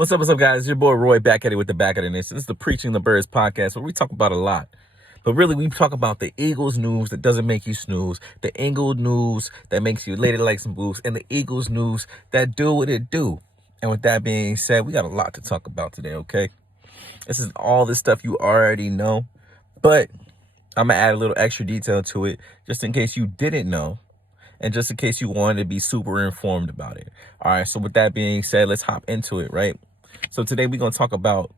What's up, guys? It's your boy Roy back at it with the back of the nation. This is the Preaching the Birds podcast where we talk about a lot. But really, we talk about the Eagles news that doesn't make you snooze, the Eagle news that makes you later like some booze, and the Eagles news that do what it do. And with that being said, we got a lot to talk about today, okay? This is all the stuff you already know, but I'm going to add a little extra detail to it just in case you didn't know. And just in case you wanted to be super informed about it. All right, so with that being said, let's hop into it, right? So today we're going to talk about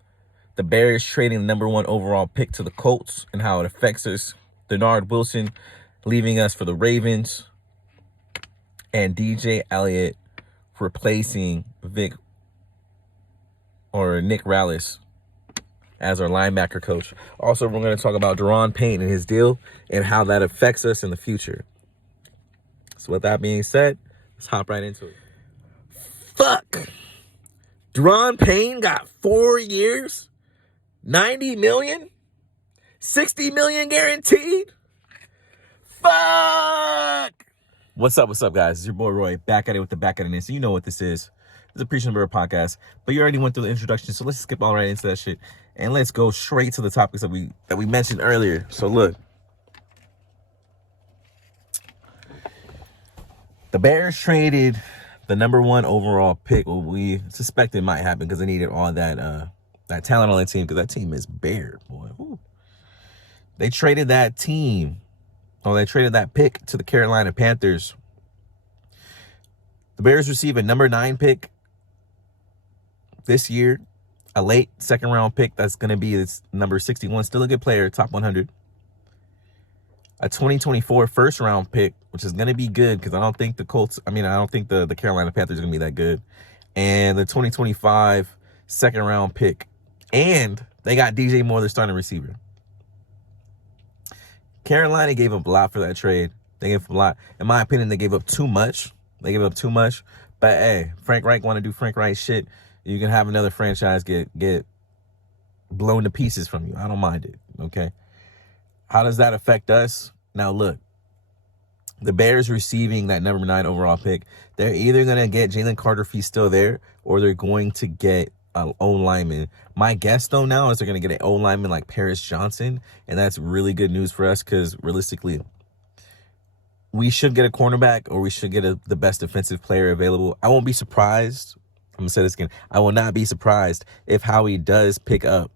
the Bears trading the number 1 overall pick to the Colts and how it affects us. Dennard Wilson leaving us for the Ravens. And DJ Elliott replacing Nick Rallis as our linebacker coach. Also, we're going to talk about Daron Paynes and his deal and how that affects us in the future. So with that being said, let's hop right into it. Fuck. Daron Paynes got 4 years, $90 million, $60 million guaranteed. Fuck. What's up, guys? It's your boy Roy, back at it with the back of the nation. So you know what this is. It's a Preaching the Bird podcast, but you already went through the introduction, so let's skip all right into that shit and let's go straight to the topics that we mentioned earlier. So look. The Bears traded the number 1 overall pick. Well, we suspected might happen because they needed all that talent on the team because that team is bare, boy. Ooh. They traded that pick to the Carolina Panthers. The Bears receive a number 9 pick this year, a late second-round pick that's going to be this number 61, still a good player, top 100. A 2024 first-round pick, which is going to be good because I don't think the Carolina Panthers are going to be that good. And the 2025 second-round pick. And they got DJ Moore, their starting receiver. Carolina gave up a lot for that trade. They gave up a lot. In my opinion, they gave up too much. But, hey, Frank Reich want to do Frank Reich shit. You can have another franchise get blown to pieces from you. I don't mind it, okay? How does that affect us? Now, look, the Bears receiving that number 9 overall pick, they're either going to get Jalen Carter if he's still there, or they're going to get an O-lineman. My guess, though, now is they're going to get an O-lineman like Paris Johnson, and that's really good news for us because, realistically, we should get a cornerback or we should get the best defensive player available. I won't be surprised. I'm going to say this again. I will not be surprised if Howie does pick up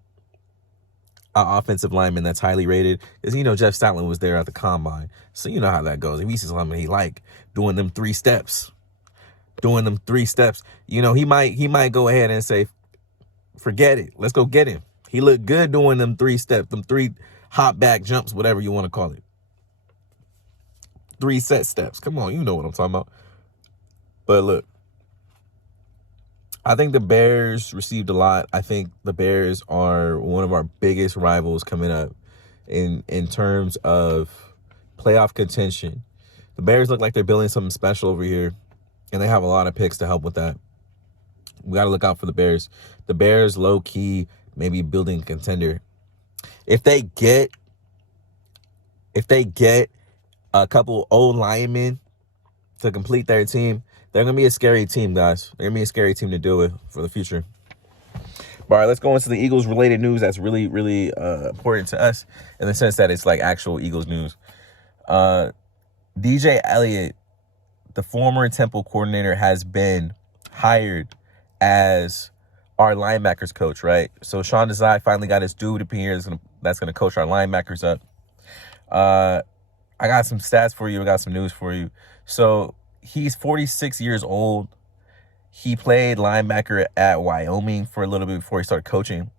an offensive lineman that's highly rated, because Jeff Stoutland was there at the combine, so you know how that goes. If he's something he like doing them 3 steps, he might go ahead and say, forget it, let's go get him. He looked good doing them 3 steps, them 3 hop back jumps, whatever you want to call it, 3 set steps. Come on, you know what I'm talking about. But look, I think the Bears received a lot. I think the Bears are one of our biggest rivals coming up in terms of playoff contention. The Bears look like they're building something special over here, and they have a lot of picks to help with that. We got to look out for the Bears. The Bears, low-key, maybe building a contender. If they get a couple old linemen to complete their team, they're going to be a scary team, guys. They're going to be a scary team to deal with for the future. All right, let's go into the Eagles-related news that's really, really important to us in the sense that it's like actual Eagles news. DJ Elliott, the former Temple coordinator, has been hired as our linebackers coach, right? So Sean Desai finally got his dude up here that's going to coach our linebackers up. I got some stats for you. I got some news for you. So he's 46 years old. He played linebacker at Wyoming for a little bit before he started coaching.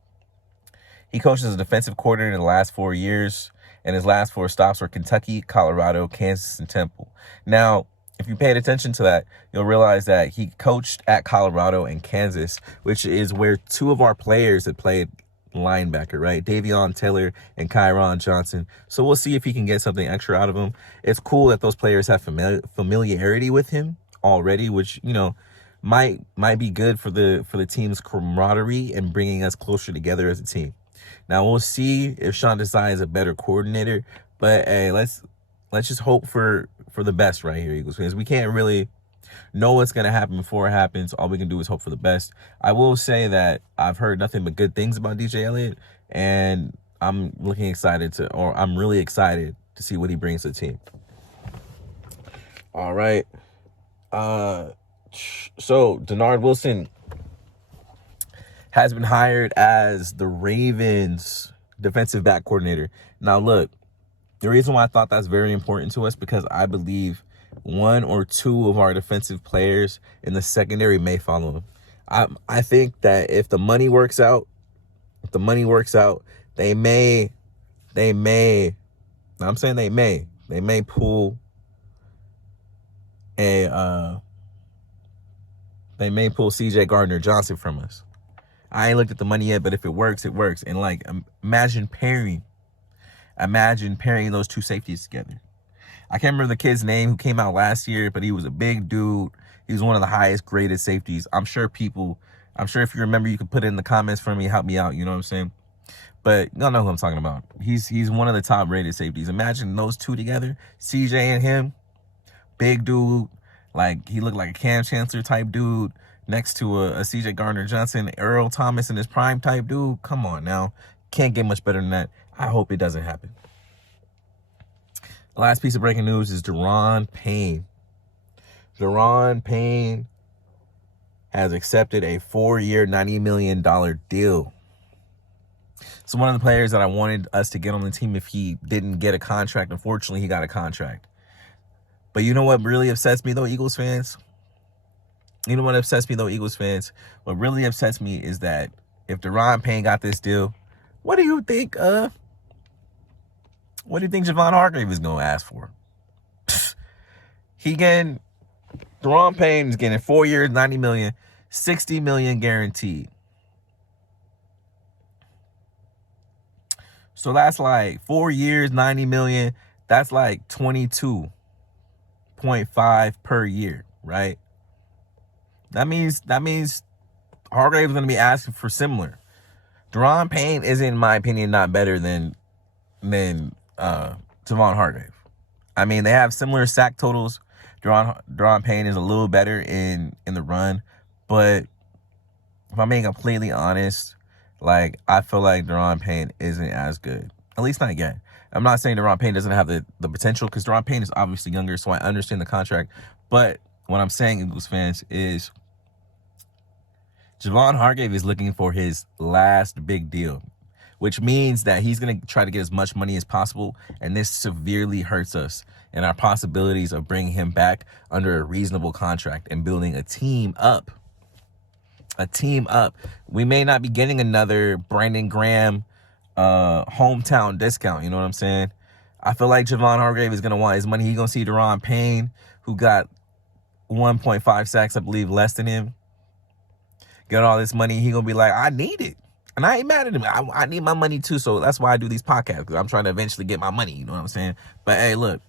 He coached as a defensive coordinator in the last 4 years, and his last 4 stops were Kentucky, Colorado, Kansas, and Temple. Now, if you paid attention to that, you'll realize that he coached at Colorado and Kansas, which is where 2 of our players had played linebacker, right? Davion Taylor and Kyron Johnson. So we'll see if he can get something extra out of him. It's cool that those players have familiarity with him already, which might be good for the team's camaraderie and bringing us closer together as a team. Now we'll see if Sean Desai is a better coordinator, but hey, let's just hope for the best right here, Eagles fans. We can't really know what's going to happen before it happens. All we can do is hope for the best. I will say that I've heard nothing but good things about DJ Elliott, and I'm really excited to see what he brings to the team. All right. So Dennard Wilson has been hired as the Ravens defensive back coordinator. Now, look, the reason why I thought that's very important to us, because I believe one or two of our defensive players in the secondary may follow him. I think that if the money works out, they may pull Cj Gardner Johnson from us. I ain't looked at the money yet, but if it works, it works. And like, imagine pairing those two safeties together. I can't remember the kid's name who came out last year, but he was a big dude. He was one of the highest graded safeties. I'm sure if you remember, you could put it in the comments for me, help me out. You know what I'm saying? But y'all know who I'm talking about. He's one of the top rated safeties. Imagine those two together, CJ and him, big dude. Like, he looked like a Cam Chancellor type dude next to a Cj Gardner Johnson, Earl Thomas in his prime type dude. Come on now. Can't get much better than that. I hope it doesn't happen. The last piece of breaking news is Daron Paynes. Daron Paynes has accepted a 4-year, $90 million deal. So one of the players that I wanted us to get on the team if he didn't get a contract, unfortunately, he got a contract. But you know what really upsets me, though, Eagles fans? What really upsets me is that if Daron Paynes got this deal, what do you think Javon Hargrave is going to ask for? Daron Paynes is getting 4 years, $90 million, $60 million guaranteed. So that's like 4 years, $90 million. That's like 22.5 per year, right? That means Hargrave is going to be asking for similar. Daron Paynes is, in my opinion, not better than Javon Hargrave. I mean, they have similar sack totals. Daron Paynes is a little better in the run, but if I'm being completely honest, like, I feel like Daron Paynes isn't as good. At least not yet. I'm not saying Daron Paynes doesn't have the potential, because Daron Paynes is obviously younger, so I understand the contract. But what I'm saying, Eagles fans, is Javon Hargrave is looking for his last big deal, which means that he's going to try to get as much money as possible, and this severely hurts us and our possibilities of bringing him back under a reasonable contract and building a team up. We may not be getting another Brandon Graham hometown discount, you know what I'm saying? I feel like Javon Hargrave is going to want his money. He's going to see Daron Paynes, who got 1.5 sacks, I believe, less than him, get all this money. He's going to be like, I need it. And I ain't mad at him. I need my money too, so that's why I do these podcasts, because I'm trying to eventually get my money, you know what I'm saying? But hey, look,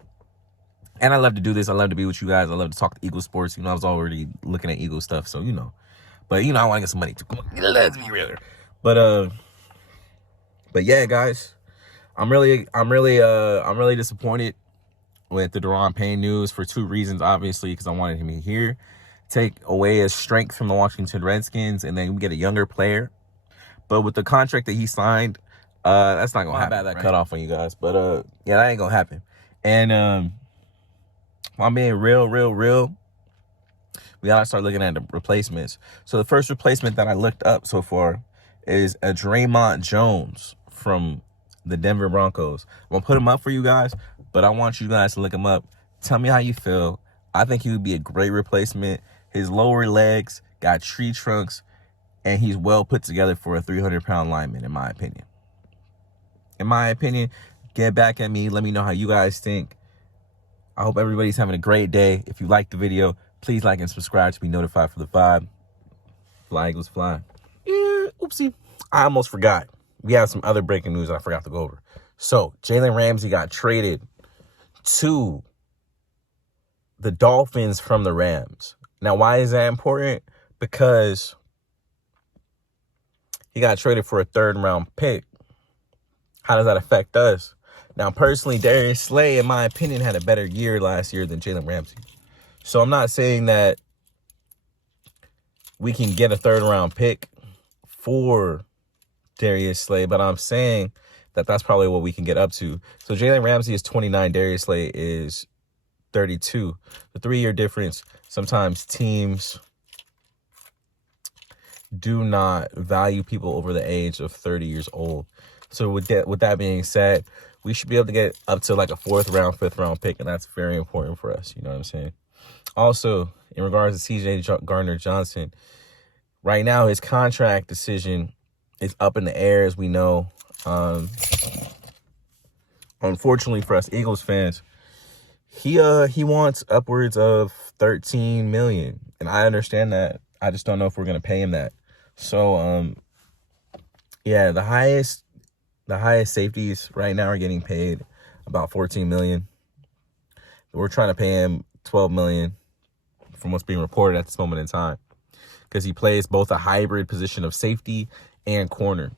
and I love to do this. I love to be with you guys. I love to talk to Eagle sports. You know, I was already looking at Eagle stuff, so you know. But you know, I want to get some money too. Come on, let's be real. But yeah, guys, I'm really disappointed with the Daron Paynes news for two reasons. Obviously, because I wanted him here, take away his strength from the Washington Redskins, and then we get a younger player. But with the contract that he signed, that's not gonna happen. My bad, that cut off on you guys. But yeah, that ain't gonna happen. And if I'm being real, we gotta start looking at the replacements. So the first replacement that I looked up so far is a Draymond Jones from the Denver Broncos. I'm gonna put him up for you guys, but I want you guys to look him up. Tell me how you feel. I think he would be a great replacement. His lower legs got tree trunks, and he's well put together for a 300-pound lineman, in my opinion. Get back at me. Let me know how you guys think. I hope everybody's having a great day. If you liked the video, please like and subscribe to be notified for the vibe. Fly Eagles fly. Yeah, oopsie. I almost forgot. We have some other breaking news I forgot to go over. So, Jalen Ramsey got traded to the Dolphins from the Rams. Now, why is that important? Because he got traded for a third-round pick. How does that affect us? Now, personally, Darius Slay, in my opinion, had a better year last year than Jalen Ramsey. So I'm not saying that we can get a 3rd-round pick for Darius Slay, but I'm saying that that's probably what we can get up to. So Jalen Ramsey is 29, Darius Slay is 32. The 3-year difference. Sometimes teams do not value people over the age of 30 years old. So with that being said, we should be able to get up to like a 4th-round, 5th-round pick, and that's very important for us. You know what I'm saying? Also, in regards to Cj Gardner Johnson, right now his contract decision is up in the air, as we know. Unfortunately for us Eagles fans, he wants upwards of $13 million, and I understand that. I just don't know if we're gonna pay him that. So yeah, the highest safeties right now are getting paid about $14 million. We're trying to pay him $12 million from what's being reported at this moment in time, because he plays both a hybrid position of safety and corner.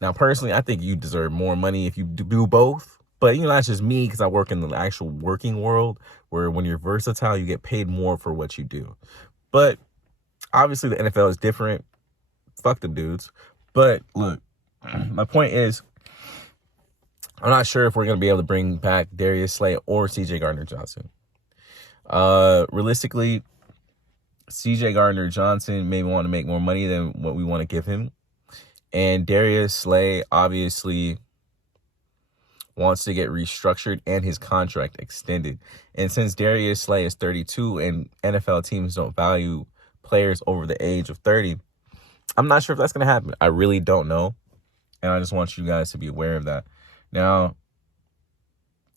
Now, personally, I think you deserve more money if you do both. But, you know, that's just me, because I work in the actual working world, where when you're versatile, you get paid more for what you do. But obviously the NFL is different. Fuck them dudes. But look, my point is, I'm not sure if we're going to be able to bring back Darius Slay or Cj Gardner Johnson. Realistically, Cj Gardner Johnson may want to make more money than what we want to give him. And Darius Slay obviously wants to get restructured and his contract extended. And since Darius Slay is 32 and NFL teams don't value players over the age of 30, I'm not sure if that's going to happen. I really don't know. And I just want you guys to be aware of that. Now,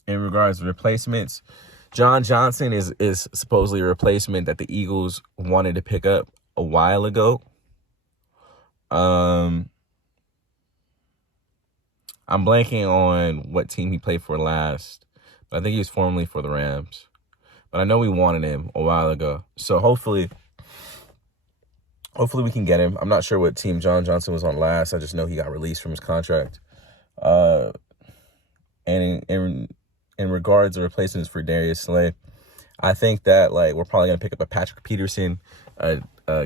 in regards to replacements, John Johnson is supposedly a replacement that the Eagles wanted to pick up a while ago. I'm blanking on what team he played for last, but I think he was formerly for the Rams. But I know we wanted him a while ago. So hopefully we can get him. I'm not sure what team John Johnson was on last. I just know he got released from his contract. And in regards to replacements for Darius Slay, I think that like we're probably gonna pick up a Patrick Peterson, a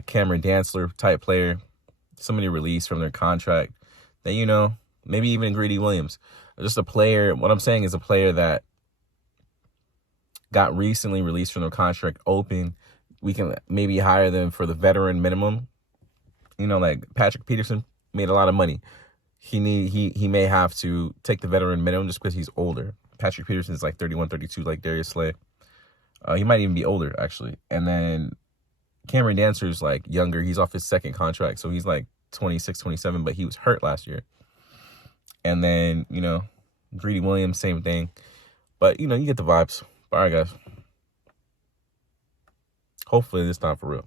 Cameron Dantzler type player, somebody released from their contract. That, you know, maybe even Greedy Williams, just a player. What I'm saying is a player that got recently released from their contract open. We can maybe hire them for the veteran minimum. You know, like Patrick Peterson made a lot of money. He may have to take the veteran minimum just because he's older. Patrick Peterson is like 31, 32, like Darius Slay. He might even be older, actually. And then Cameron Dantzer's like younger. He's off his 2nd contract, so he's like 26, 27, but he was hurt last year. And then, you know, Greedy Williams, same thing. But, you know, you get the vibes. All right, guys. Hopefully this time for real.